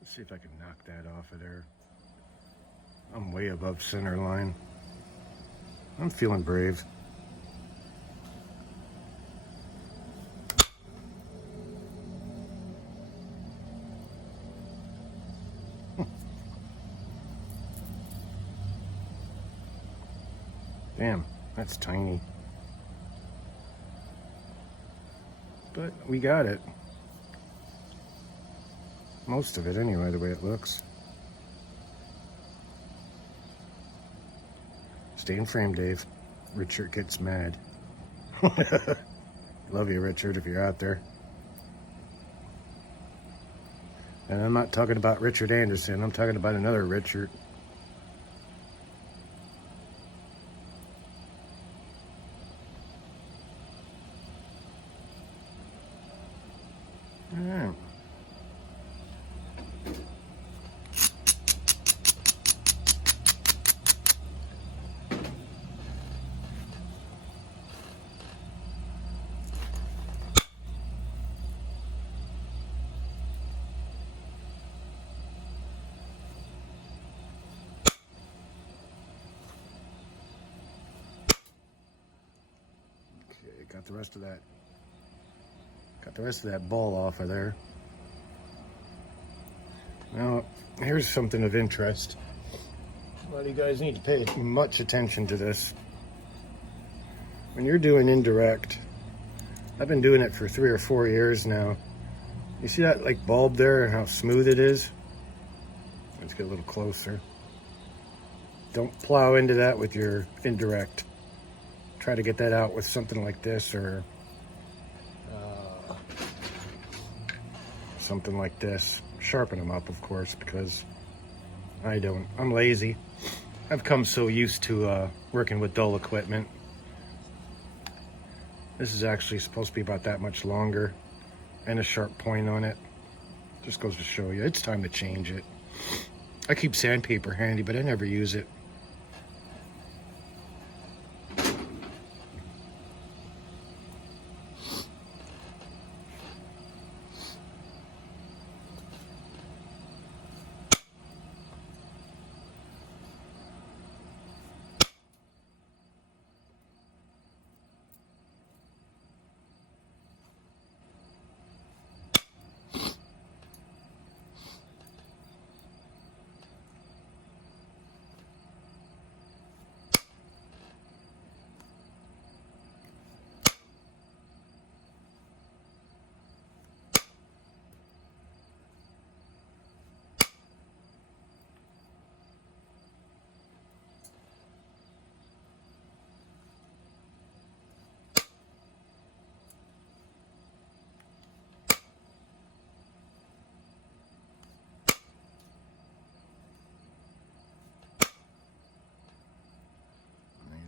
Let's see if I can knock that off of there. I'm way above center line. I'm feeling brave. Damn, that's tiny. But we got it. Most of it anyway, the way it looks. Stay in frame, Dave. Richard gets mad. Love you, Richard, if you're out there. And I'm not talking about Richard Anderson. I'm talking about another Richard. All right. Got the rest of that. Got the rest of that ball off of there. Now, here's something of interest. A lot of you guys need to pay much attention to this. When you're doing indirect, I've been doing it for 3 or 4 years now. You see that like bulb there and how smooth it is? Let's get a little closer. Don't plow into that with your indirect. Try to get that out with something like this or something like this. Sharpen them up, of course, because I'm lazy. I've come so used to working with dull equipment. This is actually supposed to be about that much longer and a sharp point on it. Just goes to show you, it's time to change it. I keep sandpaper handy, but I never use it.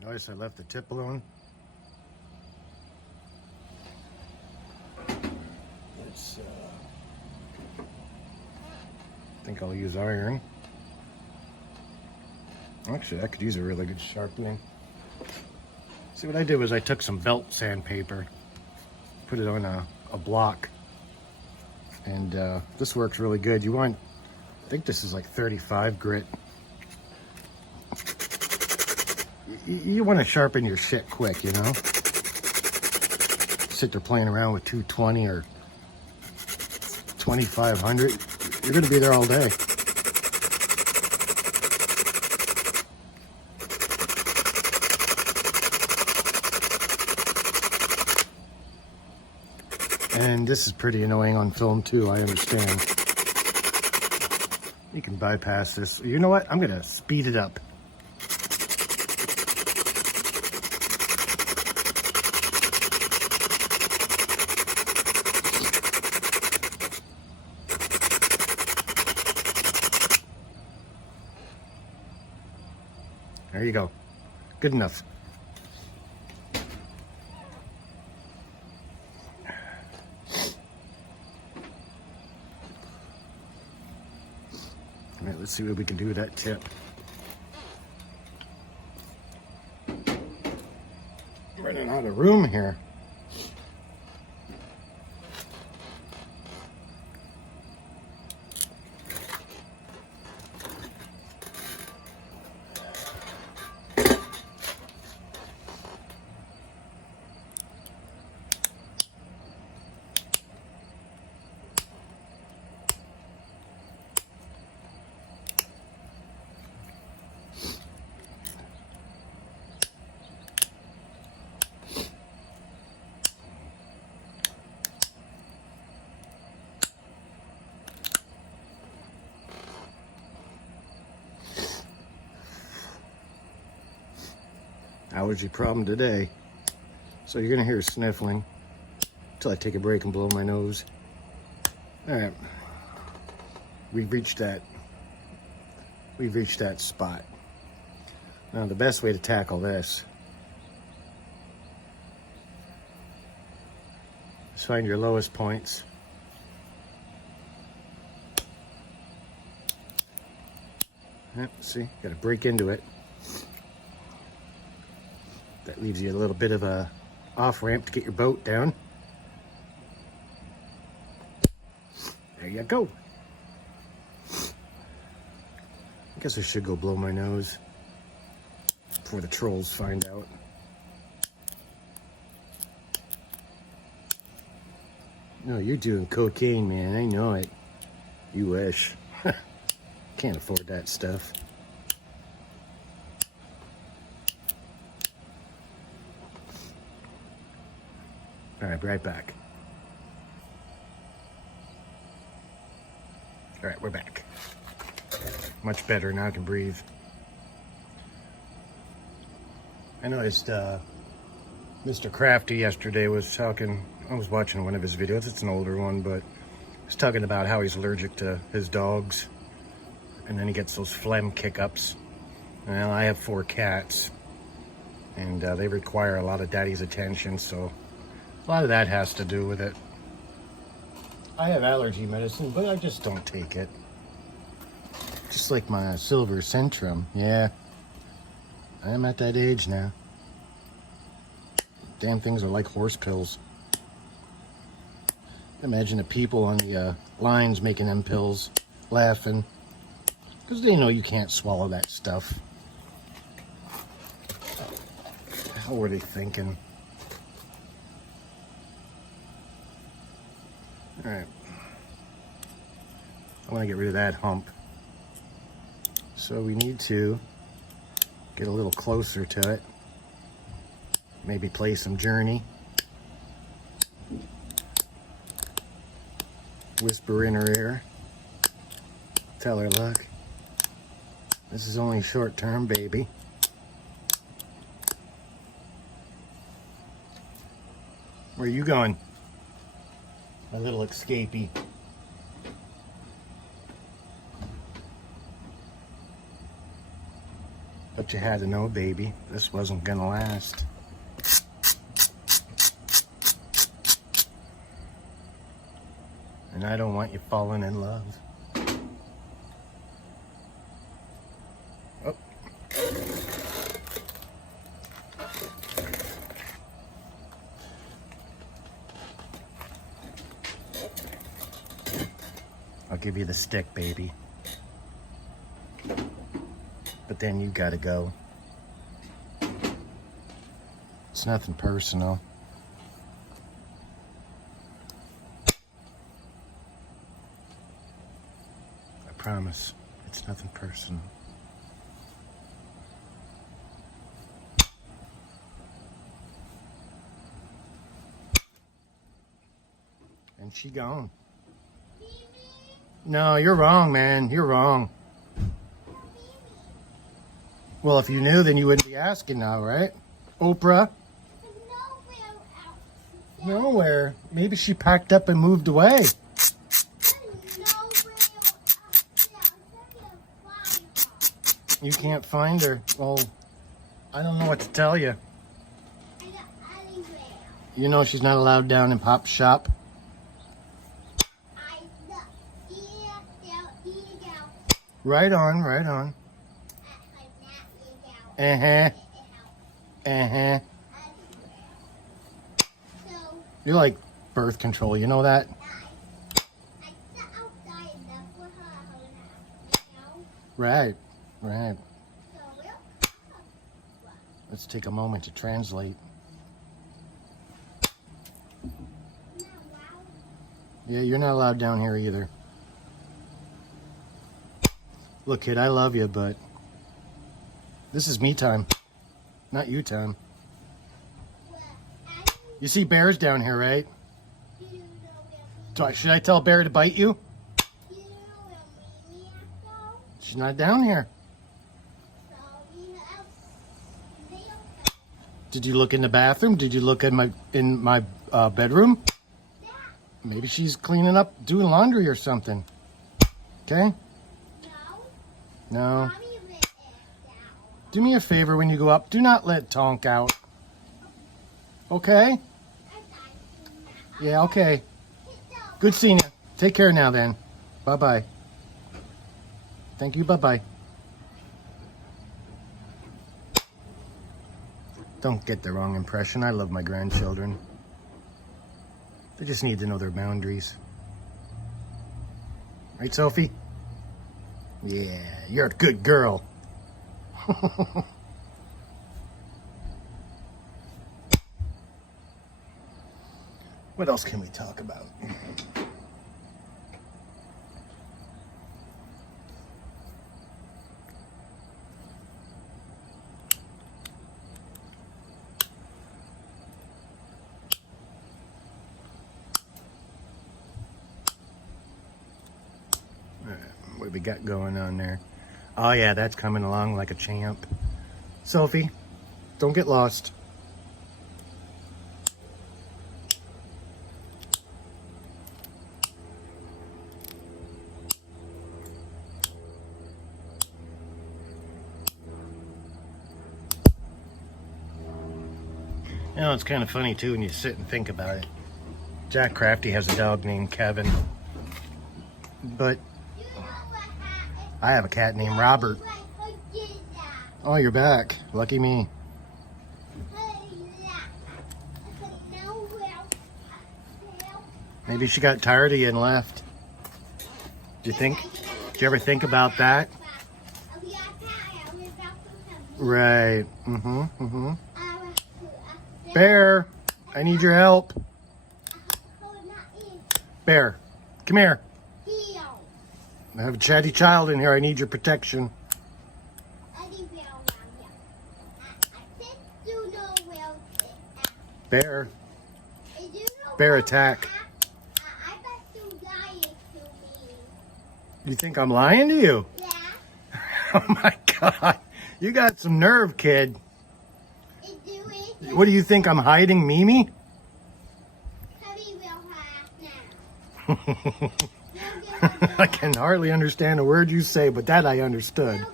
Notice I left the tip alone. Let's, I think I'll use iron. Actually, I could use a really good sharpening. See, what I did was I took some belt sandpaper, put it on a block, and this works really good. You want, I think this is like 35 grit. You want to sharpen your shit quick, you know? Sit there playing around with 220 or 2500. You're going to be there all day. And this is pretty annoying on film too, I understand. You can bypass this. You know what? I'm going to speed it up. There you go. Good enough. All right, let's see what we can do with that tip. I'm running out of room here. allergy problem today. So you're gonna hear sniffling until I take a break and blow my nose. All right, we've reached that spot. Now the best way to tackle this is find your lowest points. Yep, see, gotta break into it. That leaves you a little bit of a off ramp to get your boat down. There you go. I guess I should go blow my nose before the trolls find out. No, you're doing cocaine, man. I know it. You wish. Can't afford that stuff. All right, be right back. All right, we're back. Much better, now I can breathe. I noticed Mr. Crafty yesterday was talking, I was watching one of his videos, it's an older one, but he's talking about how he's allergic to his dogs. And then he gets those phlegm kick-ups. Well, I have 4 cats, and they require a lot of daddy's attention, so a lot of that has to do with it. I have allergy medicine, but I just don't take it. Just like my silver Centrum. Yeah, I am at that age now. Damn things are like horse pills. Imagine the people on the lines making them pills laughing. Because they know you can't swallow that stuff. What the hell were they thinking? Alright. I want to get rid of that hump. So we need to get a little closer to it. Maybe play some Journey. Whisper in her ear. Tell her, look. This is only short term, baby. Where are you going? My little escapee. But you had to know, baby, this wasn't gonna last. And I don't want you falling in love. Oh. I'll give you the stick, baby. But then you gotta go. It's nothing personal. I promise, it's nothing personal. And she gone. No, you're wrong, man. You're wrong. Well, if you knew, then you wouldn't be asking now, right? Oprah? Nowhere. Maybe she packed up and moved away. You can't find her. Well, I don't know what to tell you. You know she's not allowed down in Pop's shop? Right on, right on. Uh-huh. Uh-huh. You're like birth control, you know that? Right, right. Let's take a moment to translate. Yeah, you're not allowed down here either. Look, kid, I love you, but this is me time, not you time. You see bears down here, right? Should I tell Bear to bite you? She's not down here. Did you look in the bathroom? Did you look in my bedroom? Maybe she's cleaning up, doing laundry or something. Okay? No. Do me a favor when you go up. Do not let Tonk out. Okay? Yeah, okay. Good seeing you. Take care now then. Bye-bye. Thank you. Bye-bye. Don't get the wrong impression. I love my grandchildren. They just need to know their boundaries. Right, Sophie? Yeah, you're a good girl. What else can we talk about? What do we got going on there? Oh yeah, that's coming along like a champ. Sophie, don't get lost. You know, it's kind of funny too when you sit and think about it. Jack Crafty has a dog named Kevin, but I have a cat named Robert. Oh, you're back. Lucky me. Maybe she got tired of you and left. Do you ever think about that? Right. Bear, I need your help. Bear, come here. I have a chatty child in here. I need your protection. Bear. Bear attack. You think I'm lying to you? Yeah. Oh my God. You got some nerve, kid. What do you think? I'm hiding Mimi? I can hardly understand a word you say, but that I understood.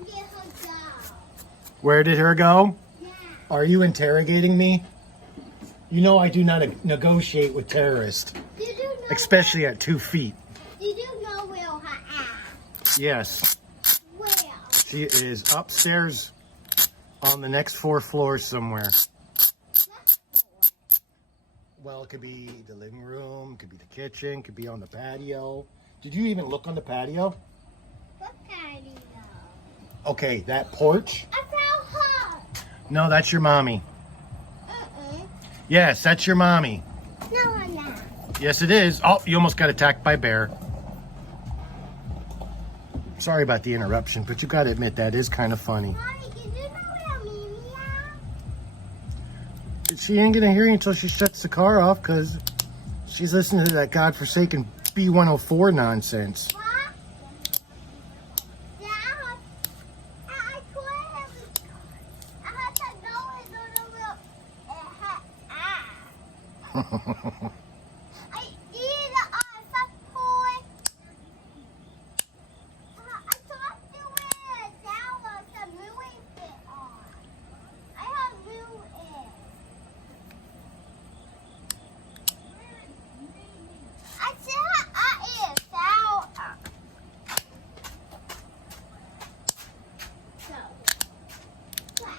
Where did her go? Yeah. Are you interrogating me? You know I do not negotiate with terrorists, especially at 2 feet. Did you know where her at? Yes. Where? She is upstairs on the next 4 floors somewhere. Well, it could be the living room, could be the kitchen, could be on the patio. Did you even look on the patio? What patio? Okay, that porch? I found her. No, that's your mommy. Yes, that's your mommy. No, I'm not. Yes, it is. Oh, you almost got attacked by a bear. Sorry about the interruption, but you got to admit that is kind of funny. Mommy, did you know where Mimi at? She ain't going to hear you until she shuts the car off because she's listening to that godforsaken B104 nonsense. What? Yeah, I couldn't. I had to know it I did toy. I talked to it. That was a moving fit on. I have moved it. I said I is out. So, look.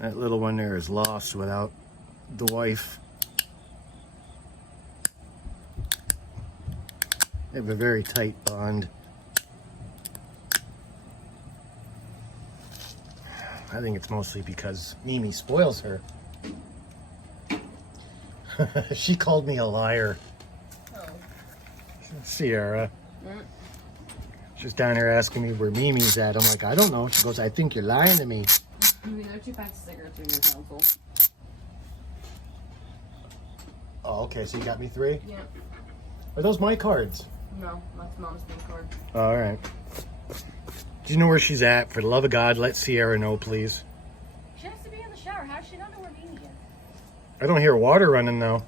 That little one there is lost without the wife. They have a very tight bond. I think it's mostly because Mimi spoils her. She called me a liar. Oh. Sierra. She's down here asking me where Mimi's at. I'm like, I don't know. She goes, I think you're lying to me. You know, 2 packs of cigarettes in your console. Oh, okay, so you got me 3? Yeah. Are those my cards? No, that's Mom's main card. All right. Do you know where she's at? For the love of God, let Sierra know, please. She has to be in the shower. How does she not know where Mimi is? I don't hear water running, though.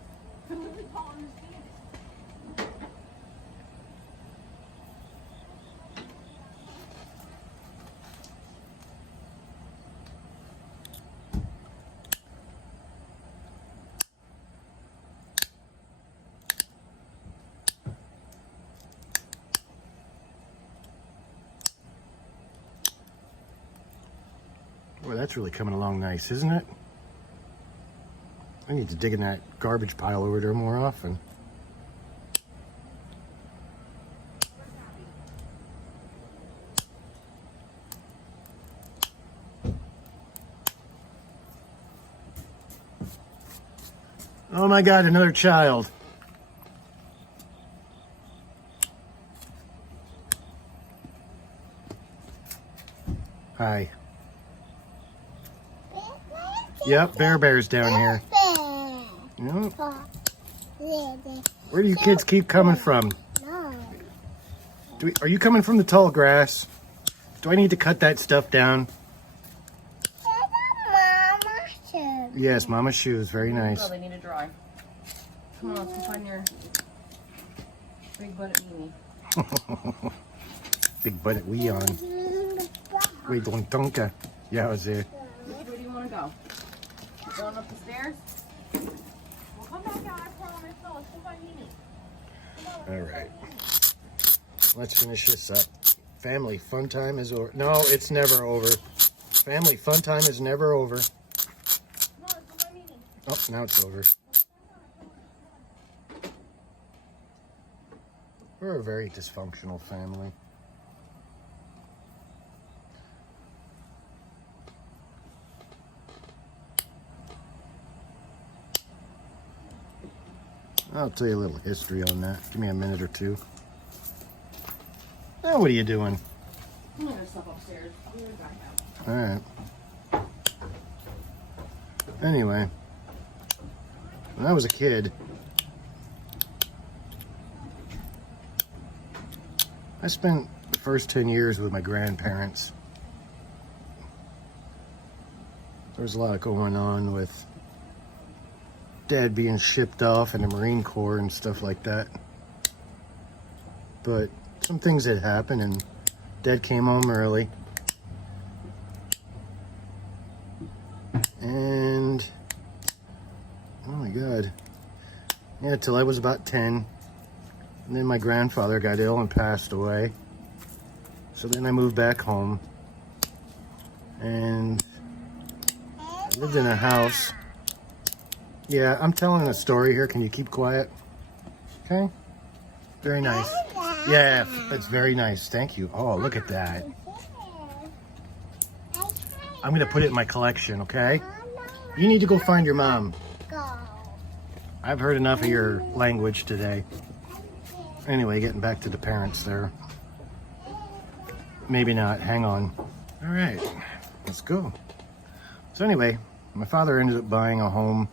Boy, that's really coming along nice, isn't it? I need to dig in that garbage pile over there more often. Oh my God, another child. Hi. Yep, Bear's down here. Yep. Where do you kids keep coming from? Are you coming from the tall grass? Do I need to cut that stuff down? Yes, Mama's shoes. Very nice. Oh, they need to dry. Come on, let's go find your big butt at Mimi. Big butt at Leon. Wait, don't dunka. Yeah, I was there. Where do you want to go? Going up the stairs? We'll come back out, I promise. No, let's go find Mimi. All right. Let's finish this up. Family fun time is over. No, it's never over. Family fun time is never over. Come on, let's go find Mimi. Oh, now it's over. We're a very dysfunctional family. I'll tell you a little history on that. Give me a minute or two. Now, what are you doing? I'm going to step upstairs. I'll be right back out. All right. Anyway, when I was a kid, I spent the first 10 years with my grandparents. There was a lot going on with Dad being shipped off in the Marine Corps and stuff like that. But some things had happened and Dad came home early. And, oh my God. Yeah, till I was about 10. And then my grandfather got ill and passed away. So then I moved back home. And I lived in a house. Yeah, I'm telling a story here. Can you keep quiet? Okay. Very nice. Yeah, that's very nice. Thank you. Oh, look at that. I'm going to put it in my collection, okay? You need to go find your mom. I've heard enough of your language today. Anyway, getting back to the parents there. Maybe not. Hang on. All right. Let's go. So anyway, my father ended up buying a home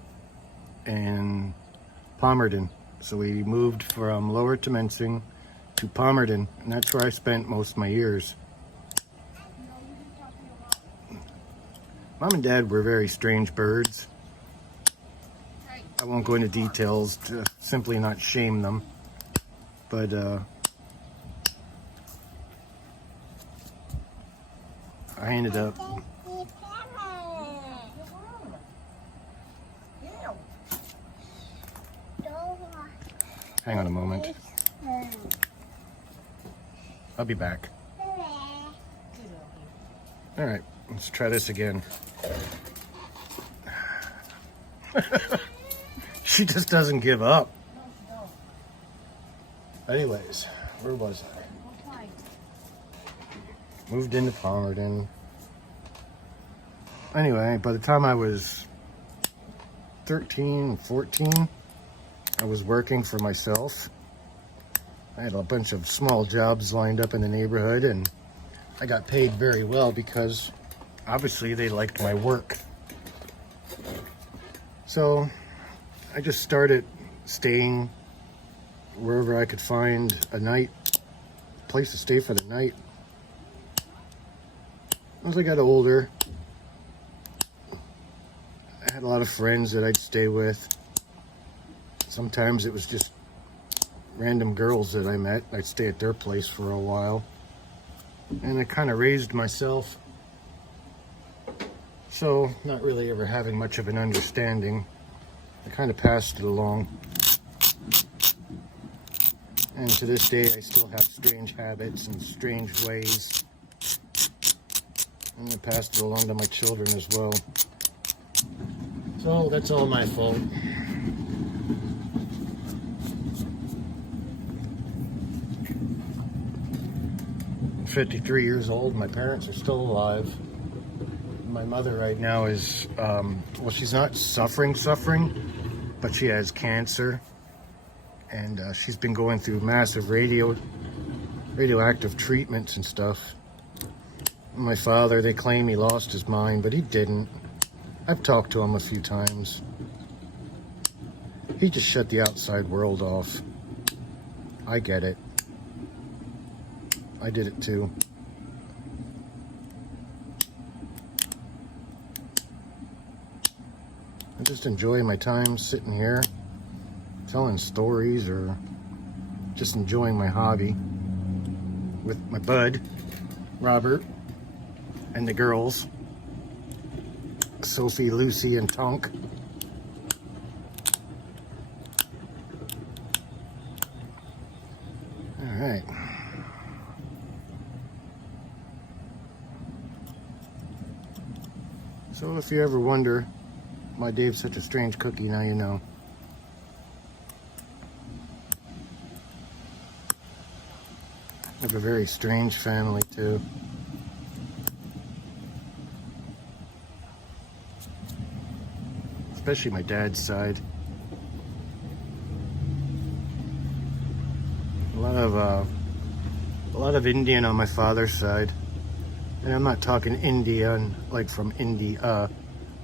in Palmerton. So we moved from Lower Temensing to Palmerton, and that's where I spent most of my years. Mom and Dad were very strange birds. I won't go into details to simply not shame them, but I ended up hang on a moment. I'll be back. All right, let's try this again. She just doesn't give up. Anyways, where was I? Moved into Palmerton. Anyway, by the time I was 13, 14, I was working for myself. I had a bunch of small jobs lined up in the neighborhood, and I got paid very well because obviously they liked my work. So I just started staying wherever I could find a place to stay for the night. As I got older, I had a lot of friends that I'd stay with. Sometimes it was just random girls that I met. I'd stay at their place for a while. And I kind of raised myself. So, not really ever having much of an understanding. I kind of passed it along. And to this day, I still have strange habits and strange ways. And I passed it along to my children as well. So, that's all my fault. I'm 53 years old. My parents are still alive. My mother right now is, well, she's not suffering, but she has cancer. And she's been going through massive radioactive treatments and stuff. My father, they claim he lost his mind, but he didn't. I've talked to him a few times. He just shut the outside world off. I get it. I did it too. I just enjoy my time sitting here, telling stories, or just enjoying my hobby with my bud, Robert, and the girls, Sophie, Lucy, and Tonk. All right. So if you ever wonder why Dave's such a strange cookie, now you know. I have a very strange family too. Especially my dad's side. A lot of Indian on my father's side. And I'm not talking Indian like from India.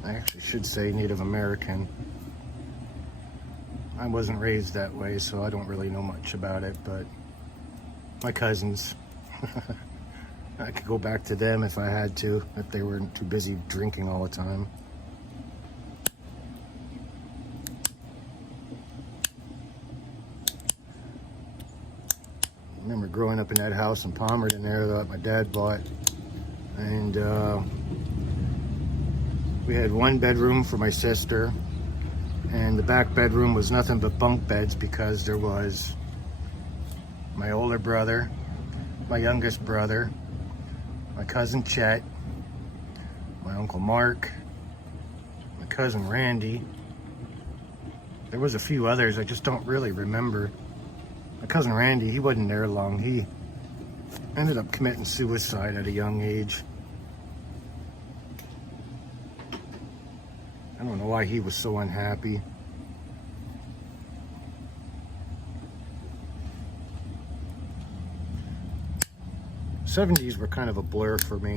I actually should say Native American. I wasn't raised that way, so I don't really know much about it, but my cousins, I could go back to them if I had to, if they weren't too busy drinking all the time. I remember growing up in that house in Palmerton there that my dad bought, and we had one bedroom for my sister, and the back bedroom was nothing but bunk beds because there was my older brother, my youngest brother, my cousin Chet, my uncle Mark, my cousin Randy. There was a few others I just don't really remember. My cousin Randy, he wasn't there long. He ended up committing suicide at a young age. I don't know why he was so unhappy. '70s were kind of a blur for me.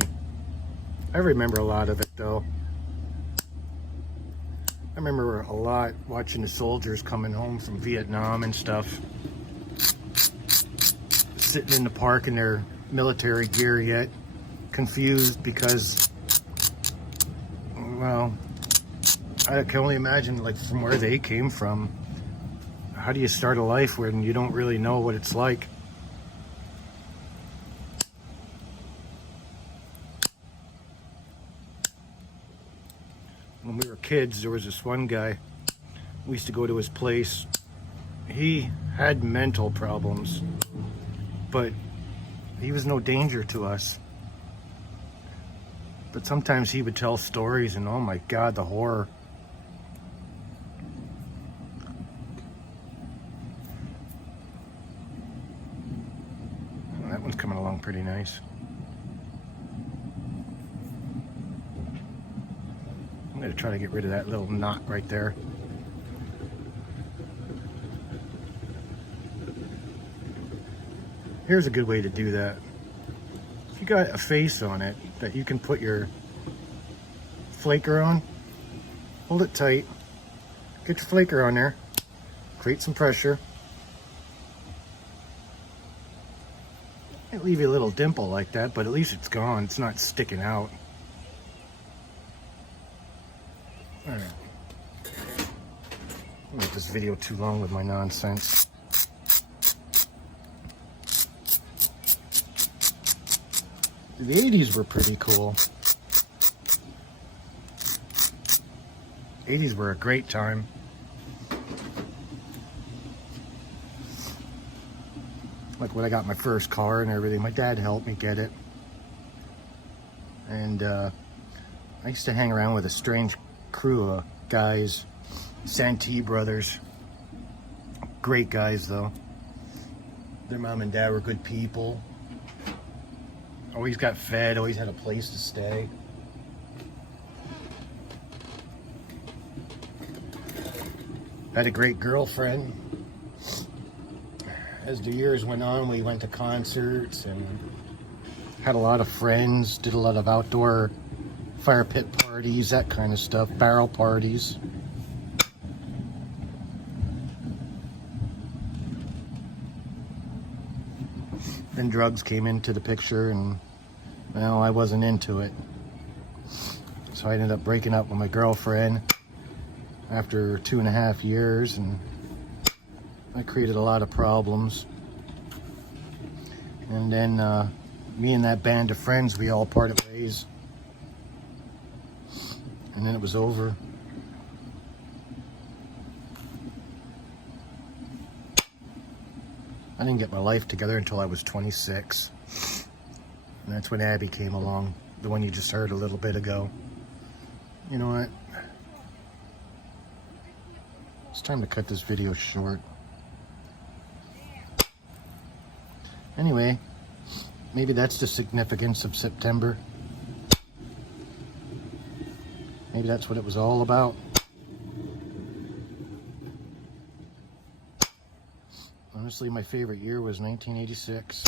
I remember a lot of it though. I remember a lot watching the soldiers coming home from Vietnam and stuff, sitting in the park in their military gear yet, confused because, well, I can only imagine like from where they came from. How do you start a life when you don't really know what it's like? When we were kids, there was this one guy, we used to go to his place. He had mental problems, but he was no danger to us. But sometimes he would tell stories, and oh my God, the horror. Oh, that one's coming along pretty nice. I'm going to try to get rid of that little knot right there. Here's a good way to do that. If you got a face on it that you can put your flaker on, hold it tight, get your flaker on there, create some pressure. Can't leave you a little dimple like that, but at least it's gone. It's not sticking out. All right. Don't make this video too long with my nonsense. The 80s were pretty cool. 80s were a great time. Like when I got my first car and everything, my dad helped me get it. And I used to hang around with a strange crew of guys, Santee brothers. Great guys though. Their mom and dad were good people. Always got fed, always had a place to stay. Had a great girlfriend. As the years went on, we went to concerts and had a lot of friends, did a lot of outdoor fire pit parties, that kind of stuff, barrel parties. Then drugs came into the picture and, well, I wasn't into it. So I ended up breaking up with my girlfriend after 2.5 years, and I created a lot of problems. And then me and that band of friends, we all parted ways. And then it was over. I didn't get my life together until I was 26. And that's when Abby came along, the one you just heard a little bit ago. You know what? It's time to cut this video short. Anyway, maybe that's the significance of September. Maybe that's what it was all about. Honestly, my favorite year was 1986.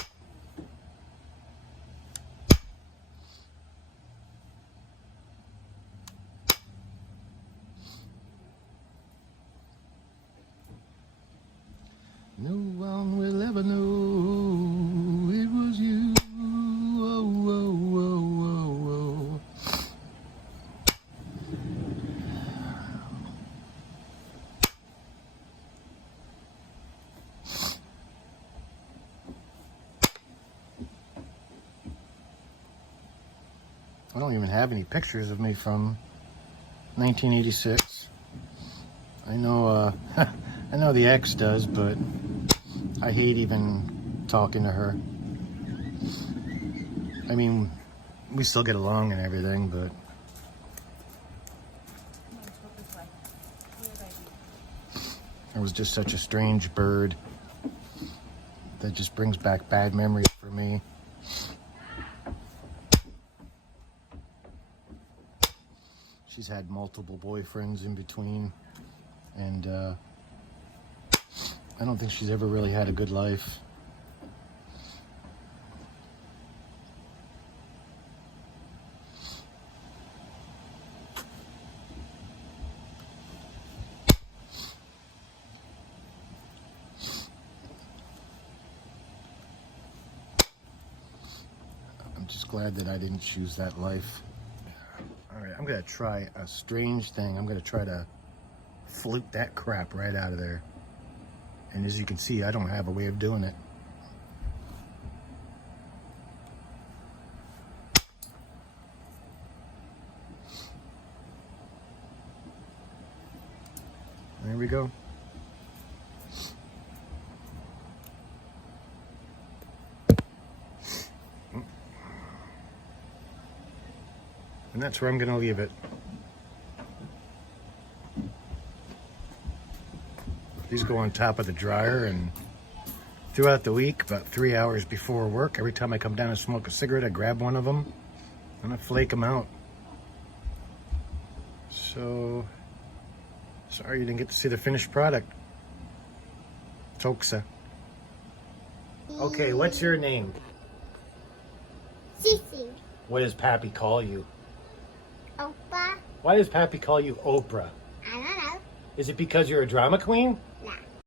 No one will ever know it was you. Oh, oh, oh, oh, oh. I don't even have any pictures of me from 1986. I know, I know the ex does, but I hate even talking to her. I mean, we still get along and everything, but it was just such a strange bird that just brings back bad memories for me. She's had multiple boyfriends in between, and I don't think she's ever really had a good life. I'm just glad that I didn't choose that life. All right, I'm gonna try a strange thing. I'm gonna try to flute that crap right out of there. And as you can see, I don't have a way of doing it. There we go. And that's where I'm going to leave it. These go on top of the dryer, and throughout the week, about 3 hours before work, every time I come down and smoke a cigarette, I grab one of them and I flake them out. So, sorry you didn't get to see the finished product. Toksa. Okay, what's your name? Sissy. What does Pappy call you? Opa. Why does Pappy call you Oprah? I don't know. Is it because you're a drama queen?